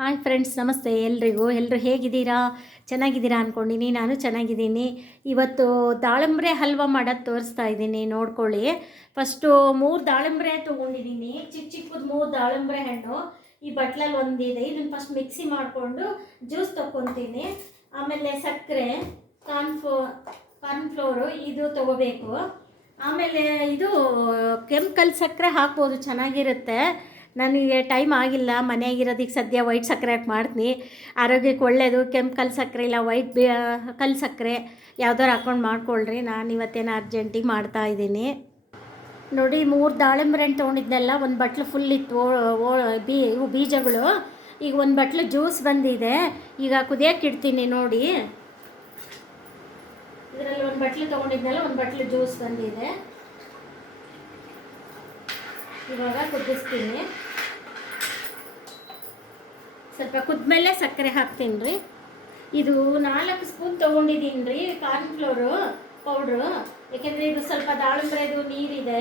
Hi friends, ನಮಸ್ತೆ ಎಲ್ಲರೂ ಹೇಗಿದ್ದೀರಾ? ಚೆನ್ನಾಗಿದ್ದೀರಾ ಅಂದ್ಕೊಂಡಿನಿ. ನಾನು ಚೆನ್ನಾಗಿದ್ದೀನಿ. ಇವತ್ತು ದಾಳಿಂಬ್ರೆ ಹಲ್ವ ಮಾಡೋದು ತೋರಿಸ್ತಾ ಇದ್ದೀನಿ, ನೋಡ್ಕೊಳ್ಳಿ. ಫಸ್ಟು 3 ದಾಳಿಂಬ್ರೆ ತೊಗೊಂಡಿದ್ದೀನಿ, ಚಿಕ್ಕದು 3 ದಾಳಿಂಬ್ರೆ ಹಣ್ಣು ಈ ಬಟ್ಲಲ್ಲಿ ಒಂದಿದೆ. ಇದನ್ನು ಫಸ್ಟ್ ಮಿಕ್ಸಿ ಮಾಡಿಕೊಂಡು ಜ್ಯೂಸ್ ತೊಗೊತೀನಿ. ಆಮೇಲೆ ಸಕ್ಕರೆ, ಕಾರ್ನ್ಫ್ಲೋರು ಇದು ತೊಗೋಬೇಕು. ಆಮೇಲೆ ಇದು ಕೆಂಪು ಸಕ್ಕರೆ ಹಾಕ್ಬೋದು, ಚೆನ್ನಾಗಿರುತ್ತೆ. ನನಗೆ ಟೈಮ್ ಆಗಿಲ್ಲ ಮನೆಯಾಗಿರೋದಕ್ಕೆ, ಸದ್ಯ ವೈಟ್ ಸಕ್ಕರೆ ಹಾಕಿ ಮಾಡ್ತೀನಿ. ಆರೋಗ್ಯಕ್ಕೆ ಒಳ್ಳೆಯದು. ಕೆಂಪು ಕಲ್ಲು ಸಕ್ಕರೆ ಇಲ್ಲ ವೈಟ್ ಕಲ್ಲು ಸಕ್ಕರೆ ಯಾವ್ದಾರು ಹಾಕ್ಕೊಂಡು ಮಾಡ್ಕೊಳ್ರಿ. ನಾನು ಇವತ್ತೇನು ಅರ್ಜೆಂಟಿಗೆ ಮಾಡ್ತಾಯಿದ್ದೀನಿ. ನೋಡಿ, 3 ದಾಳಿಂಬೆ ಹಣ್ಣು ತೊಗೊಂಡಿದ್ನೆಲ್ಲ ಒಂದು ಬಟ್ಲು ಫುಲ್ ಇತ್ತು. ಇವು ಬೀಜಗಳು. ಈಗ ಒಂದು ಬಟ್ಲು ಜ್ಯೂಸ್ ಬಂದಿದೆ. ಈಗ ಕುದಿಯೋಕೆ ಇಡ್ತೀನಿ. ನೋಡಿ, ಇದರಲ್ಲಿ ಒಂದು ಬಟ್ಲು ತೊಗೊಂಡಿದ್ನೆಲ್ಲ ಒಂದು ಬಟ್ಲು ಜ್ಯೂಸ್ ಬಂದಿದೆ. ಇವಾಗ ಕುದಿಸ್ತೀನಿ. ಸ್ವಲ್ಪ ಕುದ್ಮೇಲೆ ಸಕ್ಕರೆ ಹಾಕ್ತೀನಿ ರೀ. ಇದು 4 ಸ್ಪೂನ್ ತೊಗೊಂಡಿದ್ದೀನಿ ರೀ ಕಾರ್ನ್ಫ್ಲೋರು ಪೌಡ್ರು. ಯಾಕೆಂದರೆ ಇದು ಸ್ವಲ್ಪ ದಾಳಿಂಬ್ರೆದು ನೀರಿದೆ,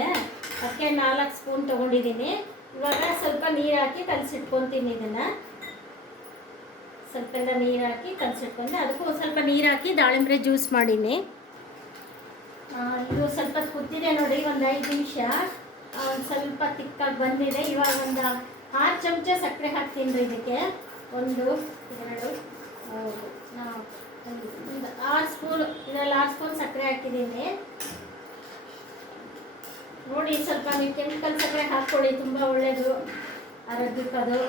ಅದಕ್ಕೆ 4 ಸ್ಪೂನ್ ತೊಗೊಂಡಿದ್ದೀನಿ. ಇವಾಗ ಸ್ವಲ್ಪ ನೀರು ಹಾಕಿ ಕಲಸಿಟ್ಕೊತೀನಿ. ಇದನ್ನು ಸ್ವಲ್ಪ ನೀರು ಹಾಕಿ ಕಲಸಿಟ್ಕೊಂಡು ಅದಕ್ಕೂ ಸ್ವಲ್ಪ ನೀರು ಹಾಕಿ ದಾಳಿಂಬ್ರೆ ಜ್ಯೂಸ್ ಮಾಡೀನಿ. ಇದು ಸ್ವಲ್ಪ ಕುದ್ದಿದೆ ನೋಡಿ, ಒಂದು 5 ನಿಮಿಷ. ಸ್ವಲ್ಪ ತಿಕ್ಕಾಗಿ ಬಂದಿದೆ. ಇವಾಗ ಒಂದು 6 ಚಮಚ ಸಕ್ಕರೆ ಹಾಕ್ತೀನಿ ರೀ ಇದಕ್ಕೆ. 1 2 3 4 6 ಸ್ಪೂನ್, ಇದರಲ್ಲಿ 6 ಸ್ಪೂನ್ ಸಕ್ಕರೆ ಹಾಕಿದ್ದೀನಿ. ನೋಡಿ, ಸ್ವಲ್ಪ ನೀವು ಕೆಮಿಕಲ್ ಸಕ್ಕರೆ ಹಾಕ್ಕೊಳ್ಳಿ, ತುಂಬ ಒಳ್ಳೆಯದು ಆರೋಗ್ಯಕ್ಕೆ ಅದು.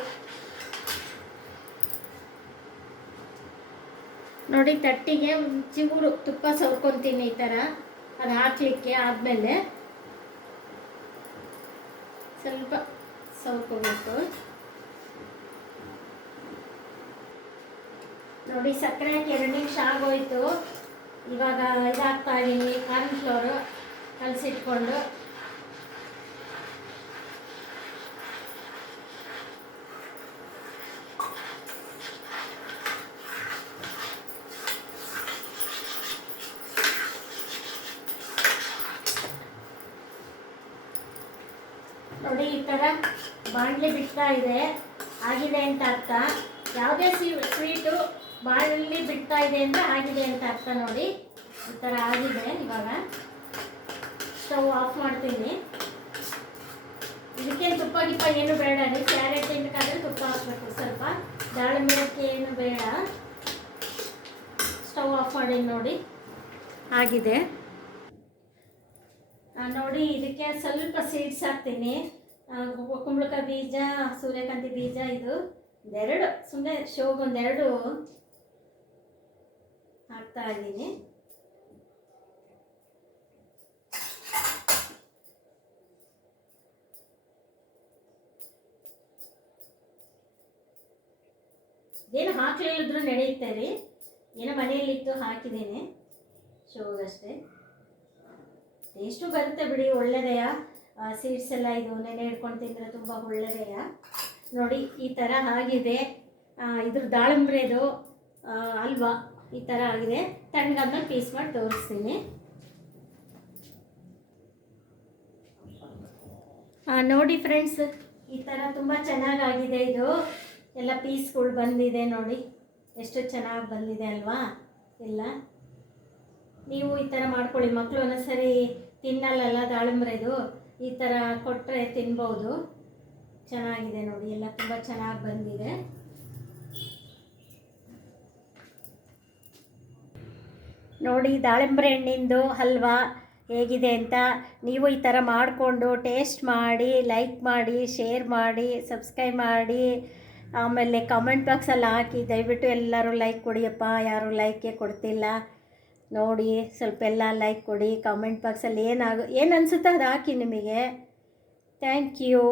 ನೋಡಿ, ತಟ್ಟಿಗೆ ಒಂದು ಚಿಗುರು ತುಪ್ಪ ಸವರ್ಕೊತೀನಿ ಈ ಥರ. ಅದು ಹಾಕಲಿಕ್ಕೆ ಆದಮೇಲೆ ಸ್ವಲ್ಪ ಸವರ್ಕೋಬೇಕು. ನೋಡಿ, ಸಕ್ಕರೆ ಹಾಕಿ 2 ನಿಮಿಷ ಆಗೋಯ್ತು. ಇವಾಗ ಇದಾಗ್ತಾ ಇದ್ದೀನಿ ಕಾರ್ನ್ಫ್ಲೋರು ಕಲಸಿಟ್ಕೊಂಡು. ನೋಡಿ, ಈ ಥರ ಬಾಣಲೆ ಬಿಡ್ತಾ ಇದೆ, ಆಗಿದೆ ಅಂತ ಅರ್ಥ. ಯಾವುದೇ ಸ್ವೀಟು ಬಾಣಲಿ ಬಿಡ್ತಾ ಇದೆ ಅಂದರೆ ಆಗಿದೆ ಅಂತ ಅರ್ಥ. ನೋಡಿ, ಈ ಥರ ಆಗಿದೆ. ಇವಾಗ ಸ್ಟವ್ ಆಫ್ ಮಾಡ್ತೀನಿ. ಇದಕ್ಕೇನು ತುಪ್ಪ ಗಿಪ್ಪ ಏನು ಬೇಡ ರೀ. ಕ್ಯಾರೆಟ್ ತಿನ್ನಕ್ಕಾದ್ರೆ ತುಪ್ಪ ಹಾಕ್ಬೇಕು ಸ್ವಲ್ಪ, ದಾಳಿಂಬೆಕ್ಕೆ ಏನು ಬೇಡ. ಸ್ಟವ್ ಆಫ್ ಮಾಡಿ. ನೋಡಿ, ಆಗಿದೆ. ನೋಡಿ, ಇದಕ್ಕೆ ಸ್ವಲ್ಪ ಸೀಡ್ಸ್ ಹಾಕ್ತೀನಿ. ಕುಂಬಳಕಾಯಿ ಬೀಜ, ಸೂರ್ಯಕಾಂತಿ ಬೀಜ, ಇದು 2 ಸುಮ್ಮನೆ ಶೋಗೆ 2 ಹಾಕ್ತಾ ಇದ್ದೀನಿ. ಏನು ಹಾಕ್ಲಿಲ್ಲದ್ರೂ ನಡೆಯುತ್ತೆ ರೀ. ಏನೋ ಮನೆಯಲ್ಲಿತ್ತು ಹಾಕಿದ್ದೀನಿ ಶೋಗಷ್ಟೇ. ಟೇಸ್ಟು ಬರುತ್ತೆ ಬಿಡಿ, ಒಳ್ಳೆಯದೆಯ. ಸೀಡ್ಸ್ ಎಲ್ಲ ಇದು ನೆನೆ ಹಿಡ್ಕೊಂಡು ತಿಂದರೆ ತುಂಬ ಒಳ್ಳೆಯದೆಯ. ನೋಡಿ, ಈ ಥರ ಆಗಿದೆ. ಇದ್ರ ದಾಳಿಂಬ್ರೆದು ಹಲ್ವಾ ಈ ಥರ ಆಗಿದೆ. ತಣ್ಣಗಾದ್ಮೇಲೆ ಪೀಸ್ ಮಾಡಿ ತೋರಿಸ್ತೀನಿ. ನೋಡಿ ಫ್ರೆಂಡ್ಸ್, ಈ ಥರ ತುಂಬ ಚೆನ್ನಾಗಾಗಿದೆ. ಇದು ಎಲ್ಲ ಪೀಸ್ಗಳು ಬಂದಿದೆ. ನೋಡಿ, ಎಷ್ಟು ಚೆನ್ನಾಗಿ ಬಂದಿದೆ ಅಲ್ವಾ ಎಲ್ಲ. ನೀವು ಈ ಥರ ಮಾಡ್ಕೊಳ್ಳಿ. ಮಕ್ಕಳು ಒಂದೊಂದ್ಸರಿ ತಿನ್ನಲ್ಲ ದಾಳಿಂಬ್ರೆದು, ಈ ಥರ ಕೊಟ್ಟರೆ ತಿನ್ಬೋದು. ಚೆನ್ನಾಗಿದೆ ನೋಡಿ, ಎಲ್ಲ ತುಂಬ ಚೆನ್ನಾಗಿ ಬಂದಿದೆ. ನೋಡಿ, ದಾಳಿಂಬ್ರೆ ಹಣ್ಣಿಂದು ಹಲ್ವಾ ಹೇಗಿದೆ ಅಂತ ನೀವು ಈ ಥರ ಮಾಡಿಕೊಂಡು ಟೇಸ್ಟ್ ಮಾಡಿ, ಲೈಕ್ ಮಾಡಿ, ಶೇರ್ ಮಾಡಿ, ಸಬ್ಸ್ಕ್ರೈಬ್ ಮಾಡಿ. ಆಮೇಲೆ ಕಮೆಂಟ್ ಬಾಕ್ಸಲ್ಲಿ ಹಾಕಿ. ದಯವಿಟ್ಟು ಎಲ್ಲರೂ ಲೈಕ್ ಕೊಡಿಯಪ್ಪ, ಯಾರೂ ಲೈಕೇ ಕೊಡ್ತಿಲ್ಲ. ನೋಡಿ, ಸ್ವಲ್ಪ ಎಲ್ಲ ಲೈಕ್ ಕೊಡಿ. ಕಮೆಂಟ್ ಬಾಕ್ಸಲ್ಲಿ ಏನು ಅನಿಸುತ್ತೋ ಅದು ಹಾಕಿ ನಿಮಗೆ. Thank you.